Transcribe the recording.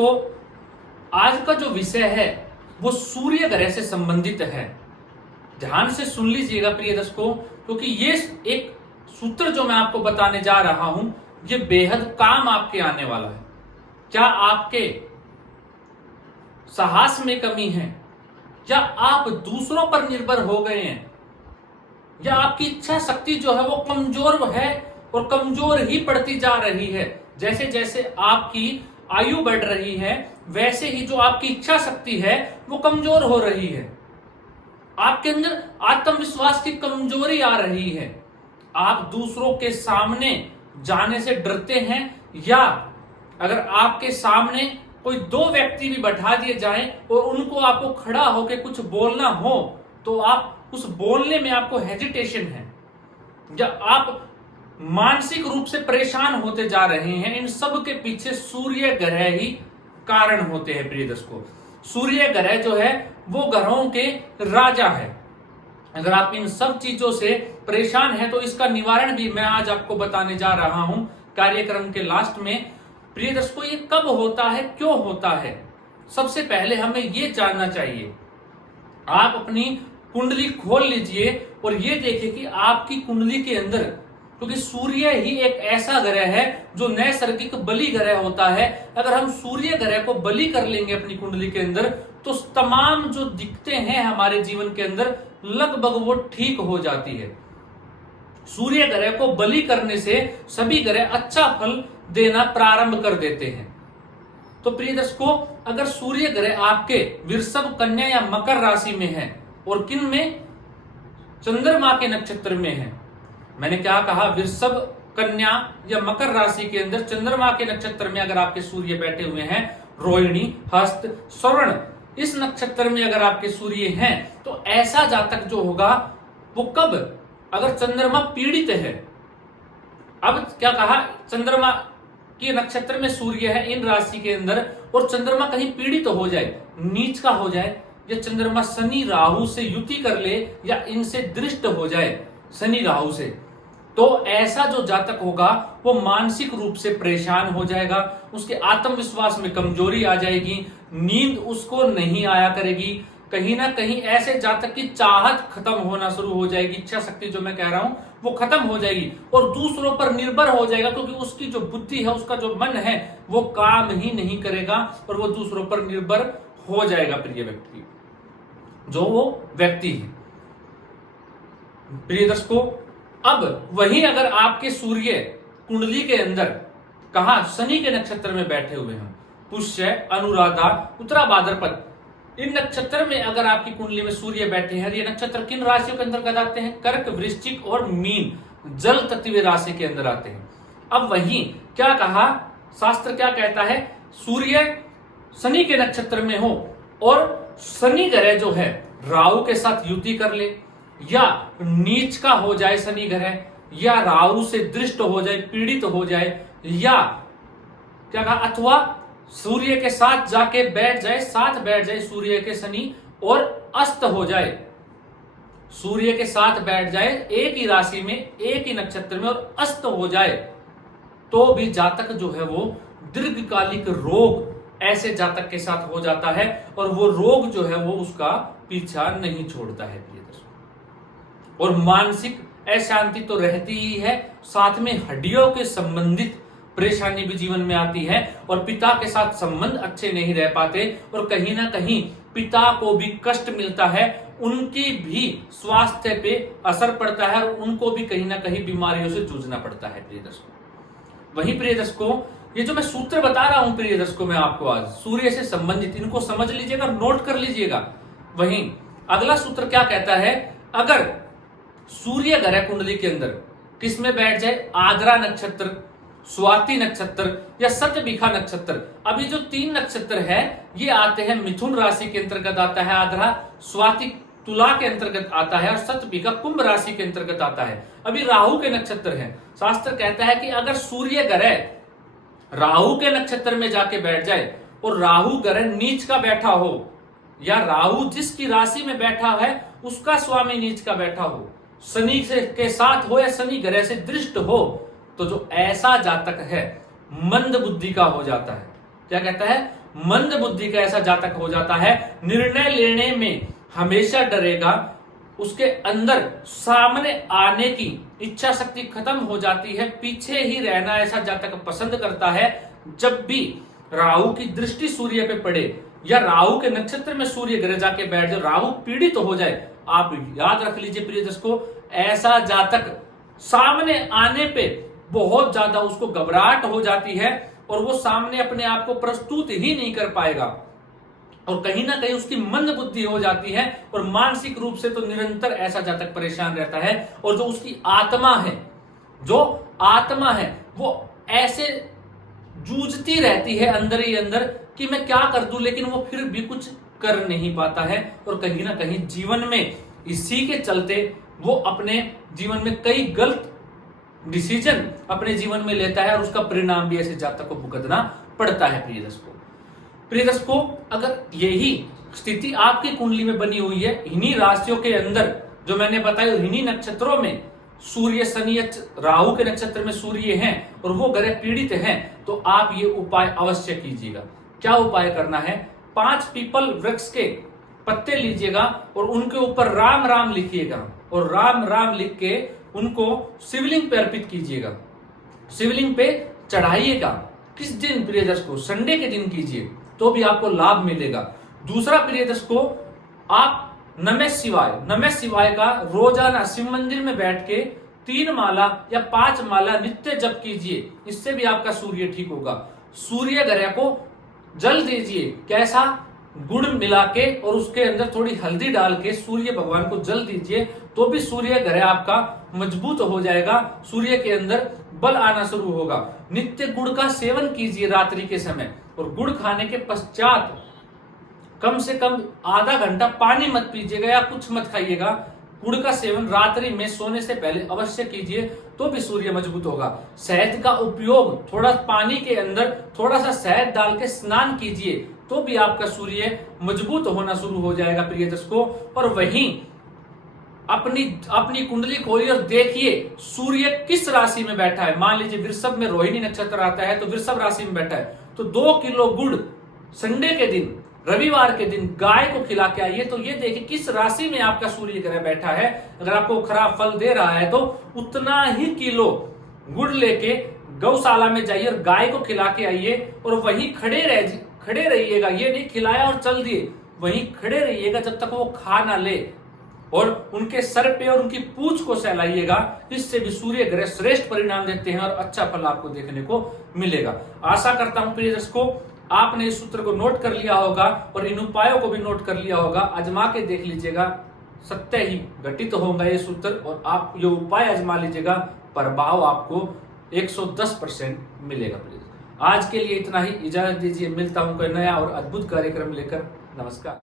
दर्शकों, आज का जो विषय है वो सूर्य ग्रह से संबंधित है। ध्यान से सुन लीजिएगा प्रिय दर्शकों, क्योंकि ये एक सूत्र जो मैं आपको बताने जा रहा हूं ये बेहद काम आपके आने वाला है। क्या आपके साहस में कमी है, या आप दूसरों पर निर्भर हो गए हैं, या आपकी इच्छा शक्ति जो है वो कमजोर है और कमजोर ही पड़ती जा रही है। जैसे जैसे आपकी आयु बढ़ रही है वैसे ही जो आपकी इच्छा शक्ति है वो कमजोर हो रही है। आपके अंदर आत्मविश्वास की कमजोरी आ रही है। आप दूसरों के सामने जाने से डरते हैं, या अगर आपके सामने कोई दो व्यक्ति भी बैठा दिए जाएं और उनको आपको खड़ा होकर कुछ बोलना हो तो आप उस बोलने में आपको हेजिटेशन है, या आप मानसिक रूप से परेशान होते जा रहे हैं। इन सब के पीछे सूर्य ग्रह ही कारण होते हैं प्रिय दर्शकों। सूर्य ग्रह जो है वो ग्रहों के राजा है। अगर आप इन सब चीजों से परेशान हैं तो इसका निवारण भी मैं आज आपको बताने जा रहा हूं कार्यक्रम के लास्ट में। प्रिय दर्शकों, ये कब होता है, क्यों होता है? सबसे पहले हमें ये जानना चाहिए। आप अपनी कुंडली खोल लीजिए और ये देखिए कि आपकी कुंडली के अंदर, क्योंकि सूर्य ही एक ऐसा ग्रह है जो नैसर्गिक बलि ग्रह होता है। अगर हम सूर्य ग्रह को बलि कर लेंगे अपनी कुंडली के अंदर तो तमाम जो दिखते हैं हमारे जीवन के अंदर लगभग वो ठीक हो जाती है। सूर्य ग्रह को बलि करने से सभी ग्रह अच्छा फल देना प्रारंभ कर देते हैं। तो प्रिय दर्शकों, अगर सूर्य ग्रह आपके वृषभ, कन्या या मकर राशि में है और किन में, चंद्रमा के नक्षत्र में है। मैंने क्या कहा? वृषभ, कन्या या मकर राशि के अंदर चंद्रमा के नक्षत्र में अगर आपके सूर्य बैठे हुए हैं, रोहिणी, हस्त, श्रवण, इस नक्षत्र में अगर आपके सूर्य हैं तो ऐसा जातक जो होगा वो कब, अगर चंद्रमा पीड़ित है। अब क्या कहा? चंद्रमा के नक्षत्र में सूर्य है इन राशि के अंदर और चंद्रमा कहीं पीड़ित हो जाए, नीच का हो जाए, या चंद्रमा शनि राहु से युति कर ले या इनसे दृष्ट हो जाए शनि राहु से, तो ऐसा जो जातक होगा वो मानसिक रूप से परेशान हो जाएगा। उसके आत्मविश्वास में कमजोरी आ जाएगी, नींद उसको नहीं आया करेगी। कहीं ना कहीं ऐसे जातक की चाहत खत्म होना शुरू हो जाएगी, इच्छा शक्ति जो मैं कह रहा हूं वो खत्म हो जाएगी और दूसरों पर निर्भर हो जाएगा, क्योंकि उसकी जो बुद्धि है, उसका जो मन है वो काम ही नहीं करेगा और वो दूसरों पर निर्भर हो जाएगा। प्रिय व्यक्ति, जो वो व्यक्ति है। प्रिय दर्शकों, अब वहीं अगर आपके सूर्य कुंडली के अंदर कहा शनि के नक्षत्र में बैठे हुए हैं, पुष्य, अनुराधा, उत्तरा भाद्रपद, इन नक्षत्र में अगर आपकी कुंडली में सूर्य बैठे हैं, ये नक्षत्र किन राशियों के अंदर आते हैं? कर्क, वृश्चिक और मीन, जल तत्वीय राशि के अंदर आते हैं। अब वहीं क्या कहा, शास्त्र क्या कहता है? सूर्य शनि के नक्षत्र में हो और शनि ग्रह जो है राहु के साथ युति कर ले, या नीच का हो जाए शनि ग्रह, या राहु से दृष्ट हो जाए, पीड़ित हो जाए, या क्या कहा, अथवा सूर्य के साथ जाके बैठ जाए, साथ बैठ जाए सूर्य के शनि और अस्त हो जाए, सूर्य के साथ बैठ जाए एक ही राशि में, एक ही नक्षत्र में और अस्त हो जाए, तो भी जातक जो है वो दीर्घकालिक रोग ऐसे जातक के साथ हो जाता है और वो रोग जो है वो उसका पीछा नहीं छोड़ता है। और मानसिक अशांति तो रहती ही है, साथ में हड्डियों के संबंधित परेशानी भी जीवन में आती है और पिता के साथ संबंध अच्छे नहीं रह पाते और कहीं ना कहीं पिता को भी कष्ट मिलता है, उनकी भी स्वास्थ्य पे असर पड़ता है और उनको भी कहीं ना कहीं बीमारियों से जूझना पड़ता है। प्रिय दर्शकों, वही प्रिय दर्शकों, ये जो मैं सूत्र बता रहा हूं प्रिय दर्शकों मैं आपको आज सूर्य से संबंधित, इनको समझ लीजिएगा, नोट कर लीजिएगा। वहीं अगला सूत्र क्या कहता है? अगर सूर्य ग्रह कुंडली के अंदर किसमें बैठ जाए? आद्रा नक्षत्र, स्वाति नक्षत्र या शतभिखा नक्षत्र। अभी जो 3 नक्षत्र है ये आते हैं मिथुन राशि के अंतर्गत आता है आद्रा, स्वाति तुला के अंतर्गत आता है और शतभिखा कुंभ राशि के अंतर्गत आता है। अभी राहु के नक्षत्र है। शास्त्र कहता है कि अगर सूर्य ग्रह राहु के नक्षत्र में जाके बैठ जाए और राहु ग्रह नीच का बैठा हो, या राहु जिसकी राशि में बैठा है उसका स्वामी नीच का बैठा हो, शनि के साथ हो या शनि ग्रह से दृष्ट हो, तो जो ऐसा जातक है मंद बुद्धि का हो जाता है। क्या कहता है? मंद बुद्धि का ऐसा जातक हो जाता है, निर्णय लेने में हमेशा डरेगा, उसके अंदर सामने आने की इच्छा शक्ति खत्म हो जाती है, पीछे ही रहना ऐसा जातक पसंद करता है। जब भी राहु की दृष्टि सूर्य पे पड़े या राहु के नक्षत्र में सूर्य ग्रह जाके बैठ जाए, राहु पीड़ित हो जाए, आप याद रख लीजिए प्रिय दर्शकों, ऐसा जातक सामने आने पे बहुत ज्यादा उसको घबराहट हो जाती है और वो सामने अपने आप को प्रस्तुत ही नहीं कर पाएगा और कहीं ना कहीं उसकी मंद बुद्धि हो जाती है और मानसिक रूप से तो निरंतर ऐसा जातक परेशान रहता है। और जो उसकी आत्मा है, जो आत्मा है, वो ऐसे जूझती रहती है अंदर ही अंदर कि मैं क्या कर दूं, लेकिन वो फिर भी कुछ कर नहीं पाता है और कहीं ना कहीं जीवन में इसी के चलते वो अपने जीवन में कई गलत डिसीजन अपने जीवन में लेता है और उसका परिणाम भी ऐसे जातक को भुगतना पड़ता है। प्रिय दर्शकों, अगर यही स्थिति आपकी कुंडली में बनी हुई है, इन्हीं राशियों के अंदर जो मैंने बताया, इन्हीं नक्षत्रों में सूर्य, शनि, राहु के नक्षत्र में सूर्य हैं और वो ग्रह पीड़ित हैं, तो आप ये उपाय अवश्य कीजिएगा। क्या उपाय करना है? 5 पीपल वृक्ष के पत्ते लीजिएगा और उनके ऊपर राम राम लिखिएगा और राम राम लिख के उनको शिवलिंग पे अर्पित कीजिएगा, शिवलिंग पे चढ़ाइएगा। किस दिन प्रिय दर्शकों? संडे के दिन कीजिए तो भी आपको लाभ मिलेगा। दूसरा प्रिय दर्शकों, आप नमः शिवाय का रोजाना शिव मंदिर में बैठ के 3 माला या 5 माला नित्य जप कीजिए, इससे भी आपका सूर्य ठीक होगा। सूर्य ग्रह को जल दीजिए, कैसा? गुड़ मिला के और उसके अंदर थोड़ी हल्दी डाल के सूर्य भगवान को जल दीजिए, तो भी सूर्य ग्रह आपका मजबूत हो जाएगा, सूर्य के अंदर बल आना शुरू होगा। नित्य गुड़ का सेवन कीजिए रात्रि के समय और गुड़ खाने के पश्चात कम से कम आधा घंटा पानी मत पीजिएगा या कुछ मत खाइएगा। गुड़ का सेवन रात्रि में सोने से पहले अवश्य कीजिए, तो भी सूर्य मजबूत होगा। शहद का उपयोग, थोड़ा पानी के अंदर थोड़ा सा शहद डाल के स्नान कीजिए, तो भी आपका सूर्य मजबूत होना शुरू हो जाएगा प्रिय दर्शकों। और वहीं अपनी कुंडली खोलिए और देखिए सूर्य किस राशि में बैठा है। मान लीजिए वृषभ में रोहिणी नक्षत्र आता है, तो वृषभ राशि में बैठा है, तो 2 किलो गुड़ संडे के दिन, रविवार के दिन गाय को खिला के आइए, तो ये देखिए किस राशि में आपका सूर्य ग्रह बैठा है। अगर आपको खराब फल दे रहा है तो उतना ही किलो गुड़ लेके गौशाला में जाइए और गाय को खिला के आइए और वहीं खड़े रहिएगा। ये नहीं खिलाया और चल दिए, वहीं खड़े रहिएगा जब तक वो खा ना ले और उनके सर पे और उनकी पूंछ को सहलाइएगा। इससे भी सूर्य ग्रह श्रेष्ठ परिणाम देते हैं और अच्छा फल आपको देखने को मिलेगा। आशा करता हूं प्रिय दर्शकों, आपने इस सूत्र को नोट कर लिया होगा और इन उपायों को भी नोट कर लिया होगा। आजमा के देख लीजिएगा, सत्य ही घटित होगा ये सूत्र और आप ये उपाय आजमा लीजिएगा, प्रभाव आपको 110% मिलेगा। प्लीज आज के लिए इतना ही, इजाजत दीजिए, मिलता हूं कोई नया और अद्भुत कार्यक्रम लेकर। नमस्कार।